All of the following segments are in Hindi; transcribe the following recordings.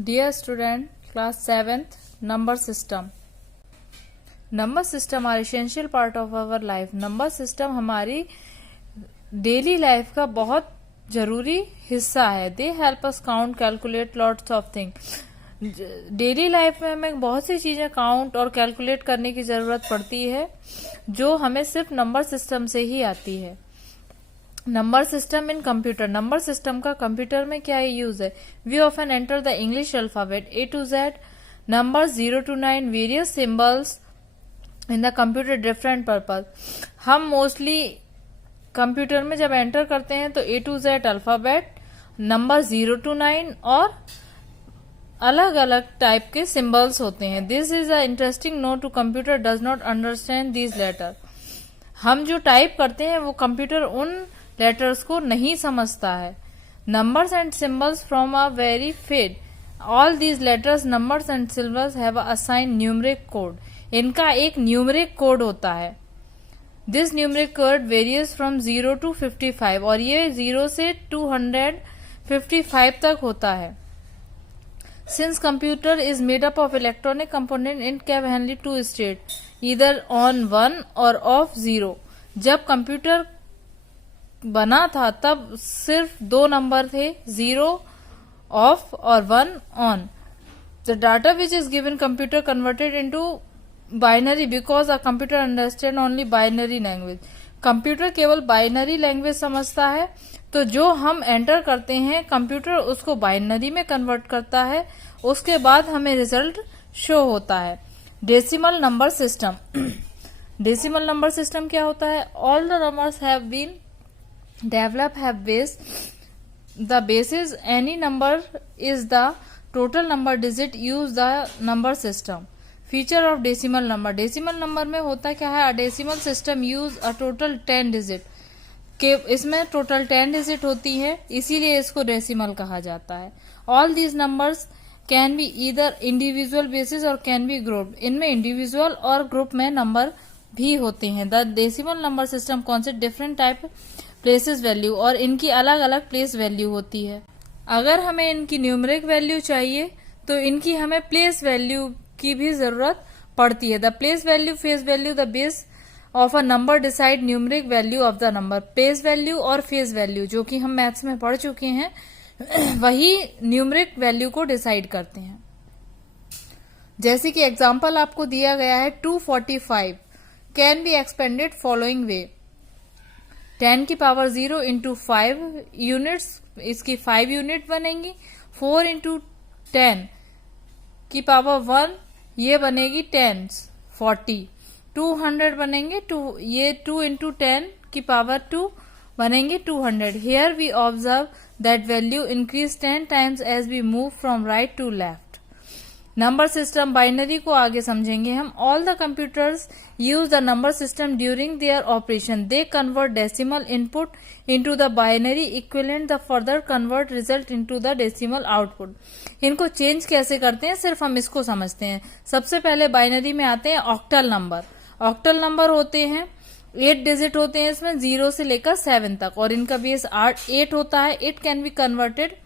Dear student, class 7th, number system. Number system are essential part of our life. Number system हमारी डेली लाइफ का बहुत जरूरी हिस्सा है. They help us count, calculate lots of thing. Daily life में हमें बहुत सी चीजें काउंट और कैलकुलेट करने की जरूरत पड़ती है जो हमें सिर्फ नंबर सिस्टम से ही आती है. Number system in computer. Number system का कंप्यूटर में क्या यूज है? We often enter the English alphabet A to Z, number 0 to 9, various symbols in the computer different purpose. हम मोस्टली कंप्यूटर में जब एंटर करते हैं तो A to Z alphabet, number 0 to 9 और अलग अलग टाइप के सिंबल्स होते हैं. This is a interesting note to computer does not understand these letter. हम जो टाइप करते हैं वो कंप्यूटर उन लेटर्स को नहीं समझता है. Numbers and symbols from a very feed. All these letters, numbers and symbols have a assign numeric code. इनका एक न्यूमरिक कोड होता है. This numeric code various from 0 to 55 और ये 0 से 255 तक होता है. Since computer is made up of electronic component, it can handle two state, either on 1 or off 0. जब कंप्यूटर बना था तब सिर्फ दो नंबर थे, 0 ऑफ और 1 on. The data which is given computer converted into binary because a computer understand only binary language. Computer केवल बाइनरी लैंग्वेज समझता है, तो जो हम एंटर करते हैं कंप्यूटर उसको बाइनरी में कन्वर्ट करता है. उसके बाद हमें रिजल्ट शो होता है. Decimal number system. Decimal number system क्या होता है? All the numbers have been develop have base. The basis any number is the total number digit use the number system. Feature of decimal number. Decimal number में होता क्या है? A decimal system use a total 10 digit. के इसमें टोटल 10 डिजिट होती है, इसीलिए इसको डेसिमल कहा जाता है. All these numbers can be either individual basis और कैन बी ग्रुप. इनमें इंडिविजुअल और ग्रुप में नंबर भी होते हैं. The decimal number system concept different type places value और इनकी अलग अलग प्लेस वैल्यू होती है. अगर हमें इनकी न्यूमरिक वैल्यू चाहिए तो इनकी हमें प्लेस वैल्यू की भी जरूरत पड़ती है. The place value, face value, the base of a number decide numeric value of the number. Place value और फेस वैल्यू जो कि हम मैथ्स में पढ़ चुके हैं वही न्यूमरिक वैल्यू को डिसाइड करते हैं. जैसे कि एग्जांपल आपको दिया गया है 245 कैन बी एक्सपेंडेड फॉलोइंग वे. 10 की पावर 0 इंटू 5 यूनिट्स, इसकी 5 यूनिट बनेंगी. 4 इंटू 10 की पावर 1 ये बनेगी 10 40. 200 बनेंगे, ये 2 इंटू 10 की पावर 2 बनेंगे 200. Here we observe that value increase 10 times as we move from right to left. Number system binary को आगे समझेंगे हम. All the computers use the number system during their operation. They convert decimal input into the binary equivalent, the further convert result into the decimal output. इनको चेंज कैसे करते हैं सिर्फ हम इसको समझते हैं. सबसे पहले बाइनरी में आते हैं ऑक्टल नंबर. ऑक्टल नंबर होते हैं 8 डिजिट होते हैं, इसमें 0 से लेकर 7 तक और इनका बेस 8 होता है. It can be converted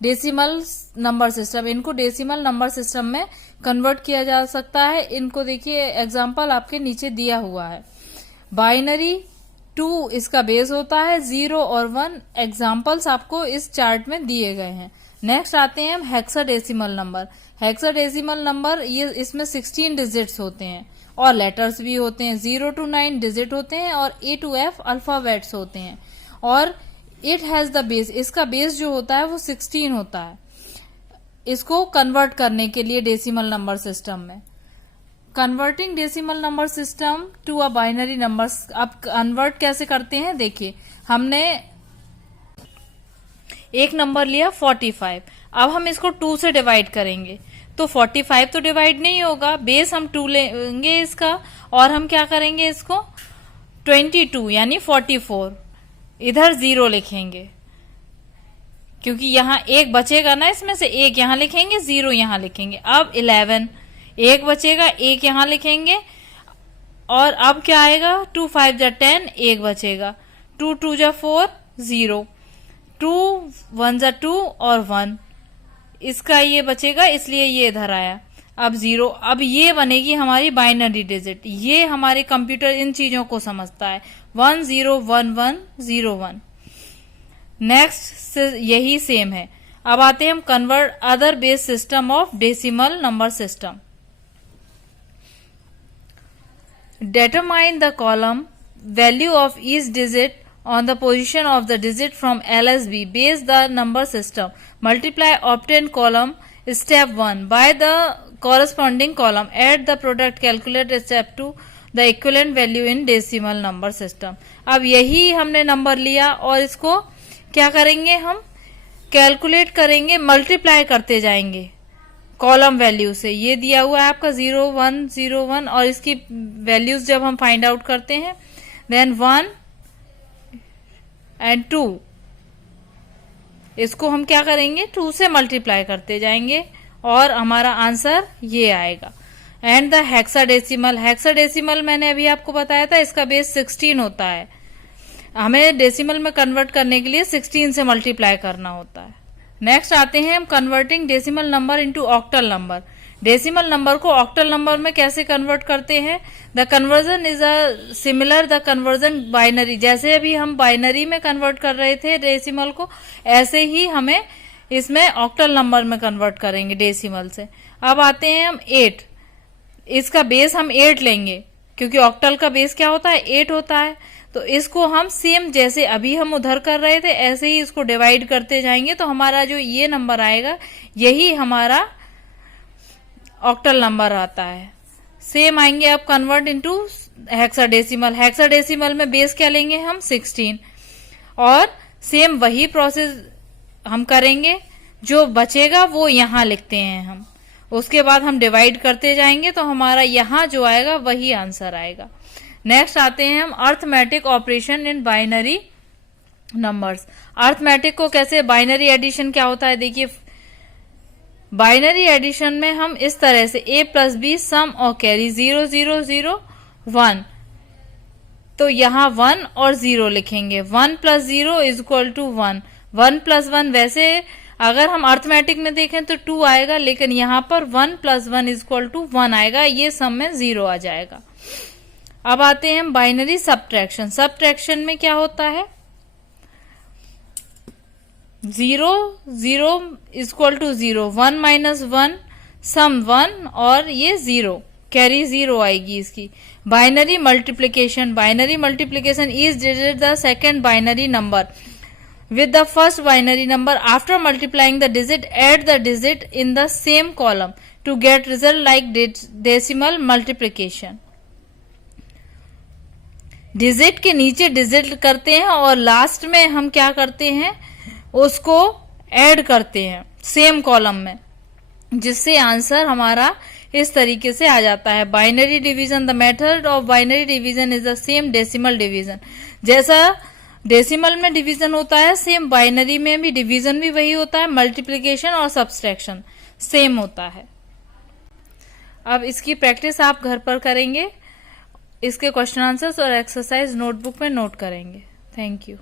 decimal number system. इनको डेसिमल नंबर सिस्टम में कन्वर्ट किया जा सकता है. इनको देखिए एग्जांपल आपके नीचे दिया हुआ है. बाइनरी 2 इसका बेस होता है, 0 और 1 एग्जांपल्स आपको इस चार्ट में दिए गए हैं. नेक्स्ट आते हैं हम हेक्साडेसिमल नंबर. हेक्साडेसिमल नंबर ये इसमें 16 डिजिट्स होते हैं और लेटर्स भी होते हैं. 0 to 9 डिजिट होते हैं और A to F अल्फाबेट्स होते हैं. और इट हैज द बेस, इसका बेस जो होता है वो 16 होता है. इसको कन्वर्ट करने के लिए डेसिमल नंबर सिस्टम में. Converting decimal number system to a binary numbers. अब कन्वर्ट कैसे करते हैं देखिए. हमने एक नंबर लिया 45, अब हम इसको 2 से डिवाइड करेंगे तो 45 तो डिवाइड नहीं होगा. बेस हम 2 लेंगे इसका और हम क्या करेंगे इसको 22 यानी 44 इधर 0 लिखेंगे क्योंकि यहाँ एक बचेगा ना, इसमें से एक यहाँ लिखेंगे, 0 यहाँ लिखेंगे. अब 11 एक बचेगा, एक यहाँ लिखेंगे और अब क्या आएगा 2 5 जा 10 एक बचेगा. 2 2 जा 4 0, 2 1 जा 2 और 1 इसका ये बचेगा, इसलिए ये इधर आया। अब 0, अब ये बनेगी हमारी बाइनरी डिजिट। ये हमारे कंप्यूटर इन चीजों को समझता है। 1 0 1 1 0 1। नेक्स्ट यही सेम है। अब आते हैं हम convert other base system of decimal number system. Determine the column value of each digit on the position of the digit from LSB base the number system. Multiply obtained column step 1 by the corresponding column. Add the product. Calculate step 2 the equivalent value in decimal number system. अब यही हमने नंबर लिया और इसको क्या करेंगे, हम कैलकुलेट करेंगे, मल्टीप्लाई करते जाएंगे कॉलम वैल्यू से। ये दिया हुआ है आपका 0 1 0 1 और इसकी वैल्यूज जब हम फाइंड आउट करते हैं देन 1 एंड 2, इसको हम क्या करेंगे 2 से मल्टीप्लाई करते जाएंगे और हमारा आंसर ये आएगा। एंड द हेक्साडेसिमल, हेक्साडेसिमल मैंने अभी आपको बताया था इसका बेस 16 होता है। हमें डेसिमल में कन्वर्ट करने के लिए 16 से मल्टीप्लाई करना होता है। नेक्स्ट आते हैं हम converting decimal number into octal number. Decimal number को ऑक्टल नंबर में कैसे कन्वर्ट करते हैं? The conversion is a similar the conversion binary. जैसे अभी हम बाइनरी में कन्वर्ट कर रहे थे डेसिमल को, ऐसे ही हमें इसमें ऑक्टल नंबर में कन्वर्ट करेंगे डेसिमल से। अब आते हैं हम 8। इसका बेस हम 8 लेंगे क्योंकि ऑक्टल का बेस क्या होता है 8 होता है। तो इसको हम सेम जैसे अभी हम उधर कर रहे थे ऐसे ही इसको डिवाइड करते जाएंगे तो हमारा जो ये नंबर आएगा यही हमारा ऑक्टल नंबर आता है। सेम आएंगे अब कन्वर्ट इनटू हेक्साडेसिमल। हेक्साडेसिमल में बेस क्या लेंगे हम 16 और सेम वही प्रोसेस हम करेंगे। जो बचेगा वो यहां लिखते हैं हम, उसके बाद हम डिवाइड करते जाएंगे तो हमारा यहां जो आएगा वही आंसर आएगा। नेक्स्ट आते हैं हम arithmetic operation in binary numbers. Arithmetic को कैसे, बाइनरी एडिशन क्या होता है देखिए, बाइनरी एडिशन में हम इस तरह से a प्लस बी सम और कैरी 0 0 0 1, तो यहां 1 और 0 लिखेंगे। 1 plus 0 is equal to 1, 1 plus 1, वैसे अगर हम अर्थमेटिक में देखें तो 2 आएगा, लेकिन यहां पर 1 प्लस 1 इज इक्वल टू 1 आएगा, ये सम में 0 आ जाएगा। अब आते हैं हम बाइनरी सब्ट्रैक्शन। सब्ट्रैक्शन में क्या होता है 0 0 इक्वल टू 0, 1 माइनस 1 सम 1 और ये 0, कैरी 0 आएगी इसकी। Binary multiplication, binary multiplication is digit the second binary number with the first binary number. After multiplying the digit, add the digit in the same column to get result like decimal multiplication. Digit के नीचे डिजिट करते हैं और लास्ट में हम क्या करते हैं उसको ऐड करते हैं सेम कॉलम में, जिससे आंसर हमारा इस तरीके से आ जाता है। Binary division, the method of binary division is the same decimal division. जैसा डेसिमल में डिवीजन होता है सेम बाइनरी में भी डिवीजन भी वही होता है, मल्टीप्लिकेशन और सब्सट्रैक्शन सेम होता है। अब इसकी प्रैक्टिस आप घर पर करेंगे, इसके क्वेश्चन आंसर्स और एक्सरसाइज नोटबुक में नोट करेंगे। Thank you.